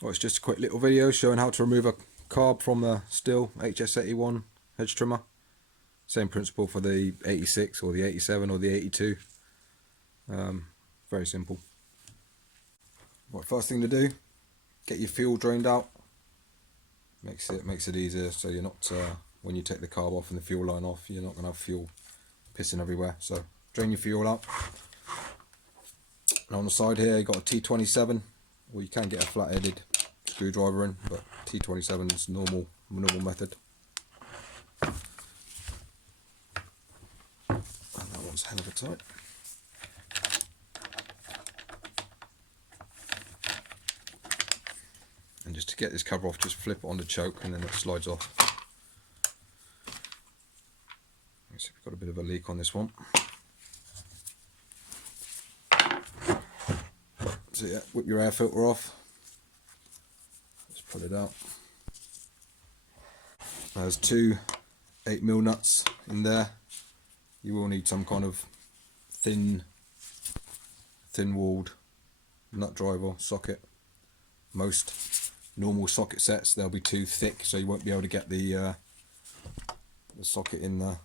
Well, it's just a quick little video showing how to remove a carb from the Stihl HS81 hedge trimmer. Same principle for the 86 or the 87 or the 82. Very simple. Right, first thing to do, get your fuel drained out. Makes it easier, so you're not when you take the carb off and the fuel line off, you're not going to have fuel pissing everywhere. So drain your fuel out. And on the side here, you got a T27, or you can get a flat-headed screwdriver in, but T27 is normal method. And that one's hell of a tight. And just to get this cover off, just flip it on the choke and then it slides off. So we've got a bit of a leak on this one. So yeah, whip your air filter off. Let's pull it out. There's two 8mm nuts in there. You will need some kind of thin-walled nut driver socket. Most normal socket sets, they'll be too thick, so you won't be able to get the socket in the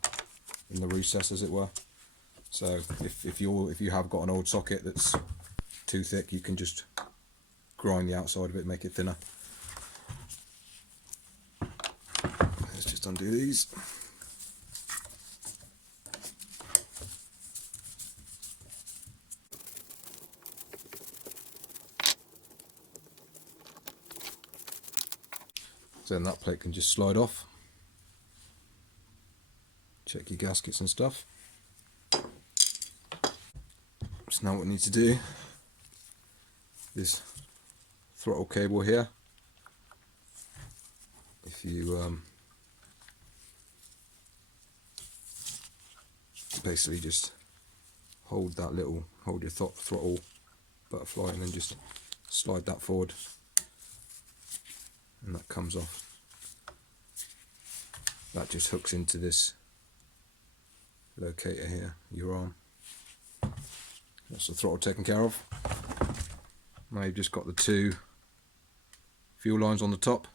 recess, as it were. So if you have got an old socket that's too thick, you can just grind the outside of it and make it thinner. Let's just undo these. So then that plate can just slide off. Check your gaskets and stuff. So now what we need to do, this throttle cable here, if you basically just hold your throttle butterfly and then just slide that forward, and that comes off. That just hooks into this locator here, your arm. That's the throttle taken care of. Now you've just got the two fuel lines on the top.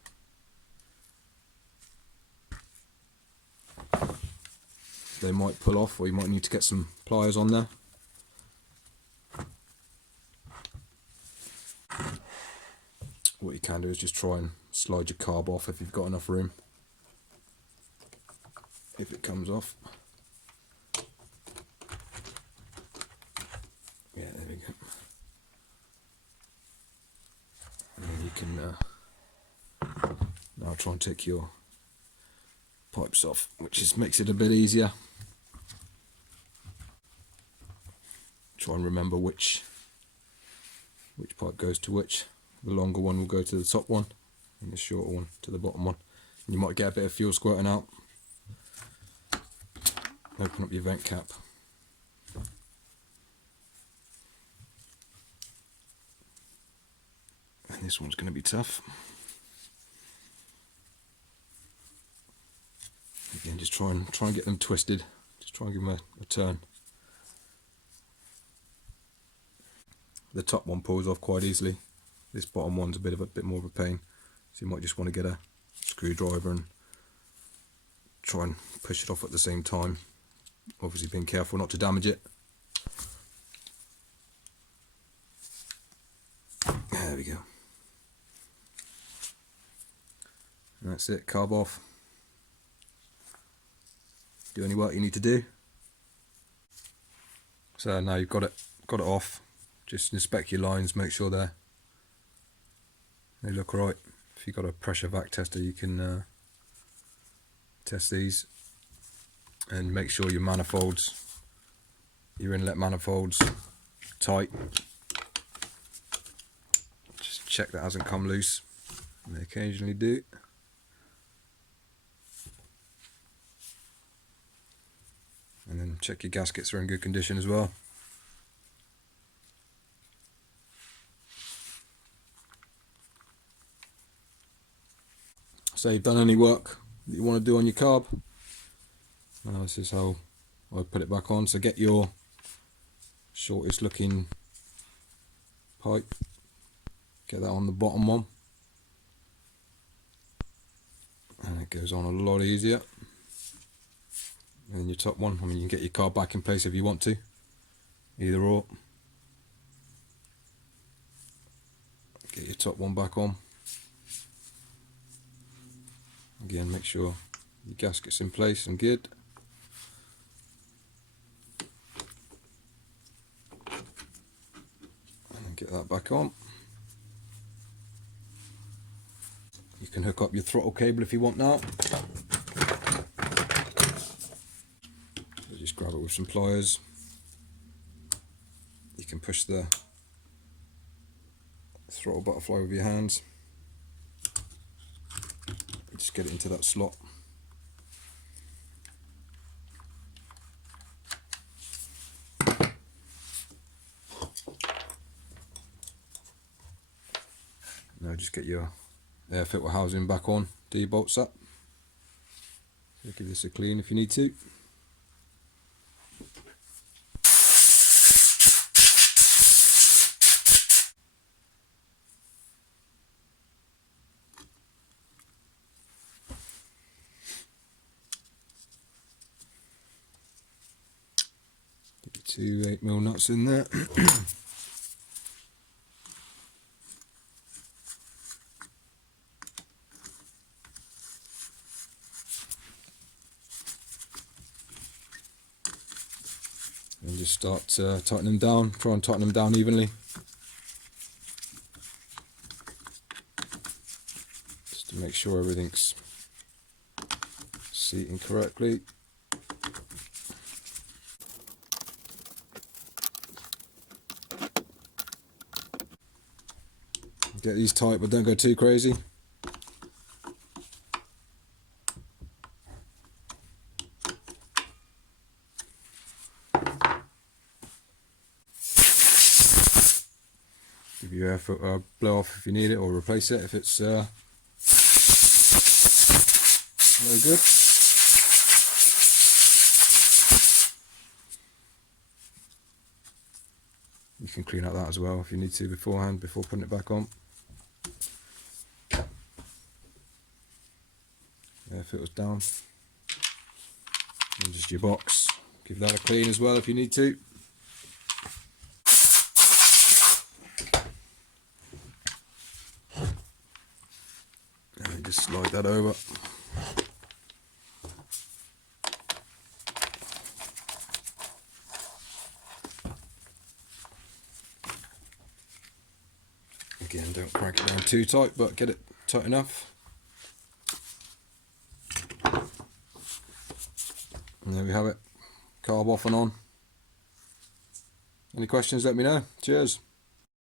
They might pull off, or you might need to get some pliers on there. What you can do is just try and slide your carb off if you've got enough room. If it comes off. Yeah, there we go. And then you can now try and take your pipes off, which makes it a bit easier. Try and remember which pipe goes to which. The longer one will go to the top one, and the shorter one to the bottom one. And you might get a bit of fuel squirting out. Open up your vent cap. And this one's going to be tough. Again, just try and get them twisted. Just try and give them a turn. The top one pulls off quite easily. This bottom one's a bit more of a pain. So you might just want to get a screwdriver and try and push it off at the same time. Obviously being careful not to damage it. There we go. And that's it, carb off. Do any work you need to do. So now you've got it off. Just inspect your lines, make sure they look right. If you've got a pressure vac tester, you can test these. And make sure your inlet manifolds, tight. Just check that hasn't come loose. And they occasionally do. And then check your gaskets are in good condition as well. So you've done any work that you want to do on your carb. This is how I put it back on. So get your shortest looking pipe, get that on the bottom one, It goes on a lot easier. And then your top one, I mean, you can get your carb back in place if you want to, either or. Get your top one back on. Again, make sure your gasket's in place and good. And then get that back on. You can hook up your throttle cable if you want now. Just grab it with some pliers. You can push the throttle butterfly with your hands. Just get it into that slot. Now just get your air filter housing back on, debolts that. So give this a clean if you need to. Get your 2 8mm nuts in there. And just start tightening them down, try and tighten them down evenly. Just to make sure everything's seating correctly. Get these tight, but don't go too crazy. Give your air filter a blow off if you need it, or replace it if it's no good. You can clean out that as well if you need to beforehand, before putting it back on. Air filter's down. And just your box. Give that a clean as well if you need to. And just slide that over. Again, don't crank it down too tight, but get it tight enough. And there we have it. Carb off and on. Any questions, let me know. Cheers.